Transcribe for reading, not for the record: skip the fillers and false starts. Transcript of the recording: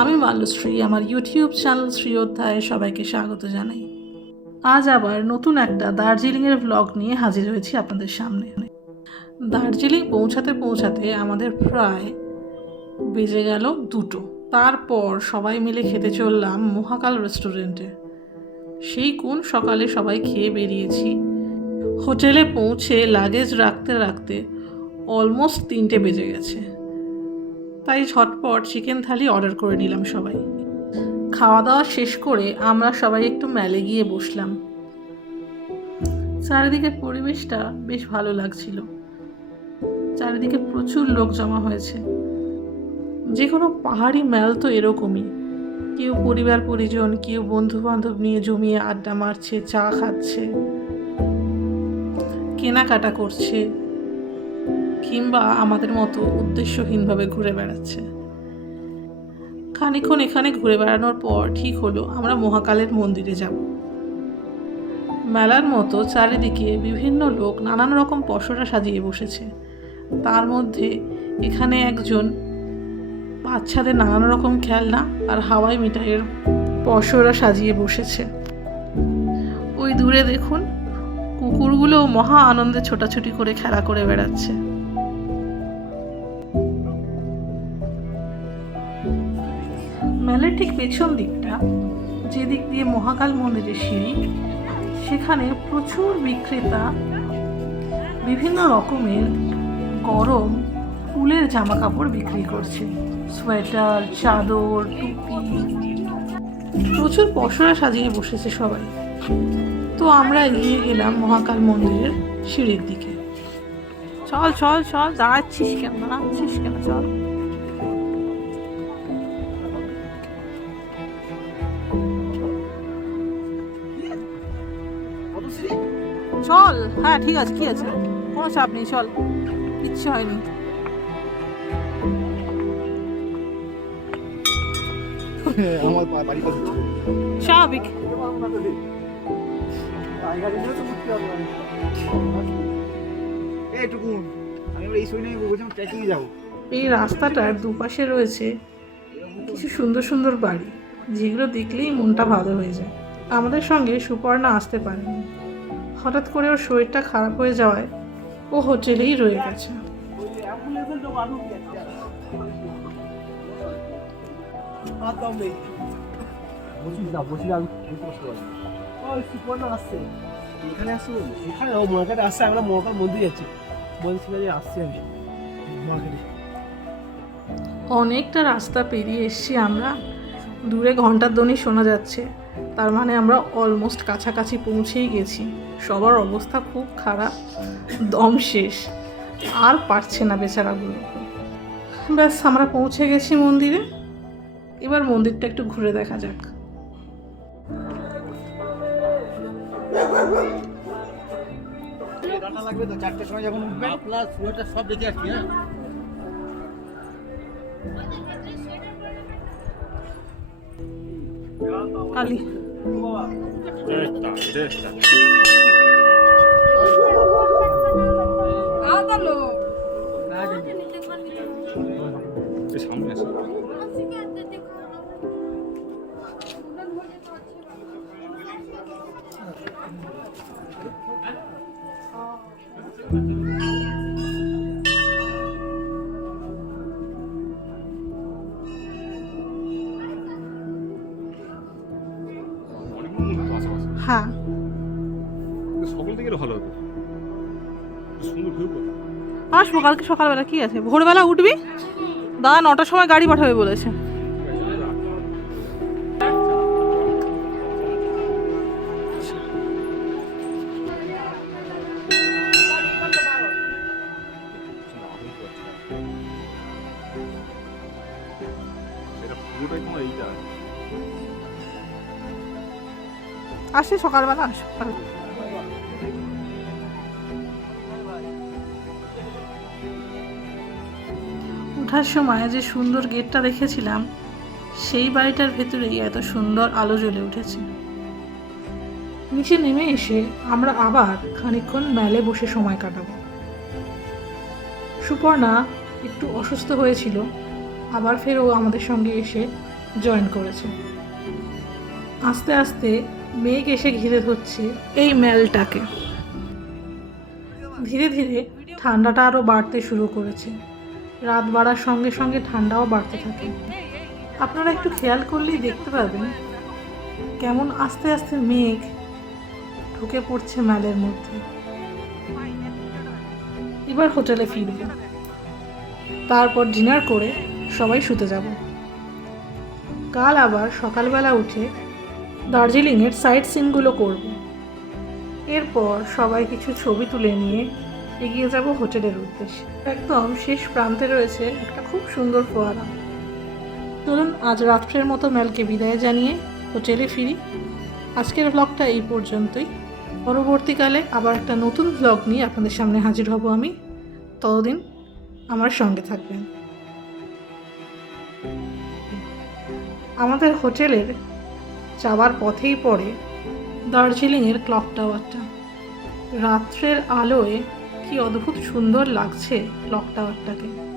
আমি মাল্যশ্রী, আমার YouTube channel Shri অধ্যায়ে সবাইকে স্বাগত জানাই। আজ আবার নতুন একটা দার্জিলিংয়ের ব্লগ নিয়ে হাজির হয়েছি আপনাদের সামনে। দার্জিলিং পৌঁছাতে পৌঁছাতে আমাদের প্রায় বেজে গেল 2টো। তারপর সবাই মিলে খেতে চললাম মহাকাল রেস্টুরেন্টে। সেই কোন সকালে সবাই খেয়ে বেরিয়েছি। হোটেলে পৌঁছে লাগেজ রাখতে রাখতে অলমোস্ট 3টে বেজে গেছে। তাই ঝটপট চিকেন থালি অর্ডার করে নিলাম সবাই। খাওয়া দাওয়া শেষ করে আমরা সবাই একটু মেলে গিয়ে বসলাম। চারিদিকের পরিবেশটা বেশ ভালো লাগছিল। চারিদিকে প্রচুর লোক জমা হয়েছে। যে কোনো পাহাড়ি মেল তো এরকমই, কেউ পরিবার পরিজন, কেউ বন্ধু বান্ধব নিয়ে জমিয়ে আড্ডা মারছে, চা খাচ্ছে, কেনাকাটা করছে, কিংবা আমাদের মতো উদ্দেশ্যহীনভাবে ঘুরে বেড়াচ্ছে। খানিকক্ষণ এখানে ঘুরে বেড়ানোর পর ঠিক হলো আমরা মহাকালের মন্দিরে যাব। মেলার মতো চারিদিকে বিভিন্ন লোক নানান রকম পসরা সাজিয়ে বসেছে। তার মধ্যে এখানে একজন বাচ্চাদের নানান রকম খেলনা আর হাওয়াই মিঠাইয়ের পসরা সাজিয়ে বসেছে। ওই দূরে দেখুন, কুকুরগুলোও মহা আনন্দে ছোটাছুটি করে খেলা করে বেড়াচ্ছে। মেলার ঠিক পেছন দিকটা, যে দিক দিয়ে মহাকাল মন্দিরের সিঁড়ি, সেখানে প্রচুর বিক্রেতা বিভিন্ন রকমের গরম উলের জামা কাপড় বিক্রি করছে। সোয়েটার, চাদর, টুপি, প্রচুর পসরা সাজিয়ে বসেছে সবাই। তো আমরা এগিয়ে গেলাম মহাকাল মন্দিরের সিঁড়ির দিকে। চল চল চল, দাঁড়াচ্ছিস কেন, দাঁড়াচ্ছিস কেন, চল। চল, হ্যাঁ ঠিক আছে, কি আছে, কোনো চাপ নেই, চল, কিচ্ছু হয়নি। স্বাভাবিক। এই রাস্তাটার দুপাশে রয়েছে কিছু সুন্দর সুন্দর বাড়ি, যেগুলো দেখলেই মনটা ভালো হয়ে যায়। আমাদের সঙ্গে সুপর্ণা আসতে পারেনি। হঠাৎ করে ওর শরীরটা খারাপ হয়ে যাওয়ায় ও হোটেলেই রয়ে গেছে। অনেকটা রাস্তা পেরিয়ে এসছি আমরা। দূরে ঘন্টার ধ্বনি শোনা যাচ্ছে, তার মানে আমরা অলমোস্ট কাছাকাছি পৌঁছেই গেছি। সবার অবস্থা খুব খারাপ, দম শেষ, আর পারছে না বেচারাগুলো। ব্যাস, আমরা পৌঁছে গেছি মন্দিরে। এবার মন্দিরটা একটু ঘুরে দেখা যাক। লাগবে তো 4টার সময় যখন উঠবে প্লাস ওটা সব দেখে আসছি। হ্যাঁ, কালি সামনে আছে। হ্যাঁ, সকাল থেকে ভালো হতো, সুন্দর ঘুরবো। আসবো কালকে সকালবেলা। কি আছে, ভোরবেলা উঠবি, দাদা 9টার সময় গাড়ি পাঠাবে বলেছে। আসি সকালবেলা, আসো। ওঠার সময় যে সুন্দর গেটটা দেখেছিলাম, সেই বাড়িটার ভেতরেই এত সুন্দর আলো জ্বলে উঠেছে। নিচে নেমে এসে আমরা আবার খানিকক্ষণ মেলে বসে সময় কাটাবো। সুপর্ণা একটু অসুস্থ হয়েছিল, আবার ফের ও আমাদের সঙ্গে এসে জয়েন করেছে। আস্তে আস্তে মেঘ এসে ঘিরে ধরছে এই ম্যালটাকে। ধীরে ধীরে ঠান্ডাটা আরও বাড়তে শুরু করেছে। রাত বাড়ার সঙ্গে সঙ্গে ঠান্ডাও বাড়তে থাকে। আপনারা একটু খেয়াল করলেই দেখতে পাবেন কেমন আস্তে আস্তে মেঘ ঢুকে পড়ছে ম্যালের মধ্যে। এবার হোটেলে ফিরব, তারপর ডিনার করে সবাই শুতে যাব। কাল আবার সকালবেলা উঠে দার্জিলিংয়ের সাইট সিনগুলো করব। এরপর সবাই কিছু ছবি তুলে নিয়ে এগিয়ে যাব হোটেলের উদ্দেশ্যে। একদম শেষ প্রান্তে রয়েছে একটা খুব সুন্দর ফোয়ারা। চলুন আজ রাত্রের মতো ম্যালকে বিদায় জানিয়ে হোটেলে ফিরি। আজকের ব্লগটা এই পর্যন্তই। পরবর্তীকালে আবার একটা নতুন ব্লগ নিয়ে আপনাদের সামনে হাজির হব আমি। ততদিন আমার সঙ্গে থাকবেন। আমাদের হোটেলের যাওয়ার পথেই পড়ে দার্জিলিংয়ের ক্লক টাওয়ারটা। রাত্রের আলোয় কি অদ্ভুত সুন্দর লাগছে ক্লক টাওয়ারটাকে।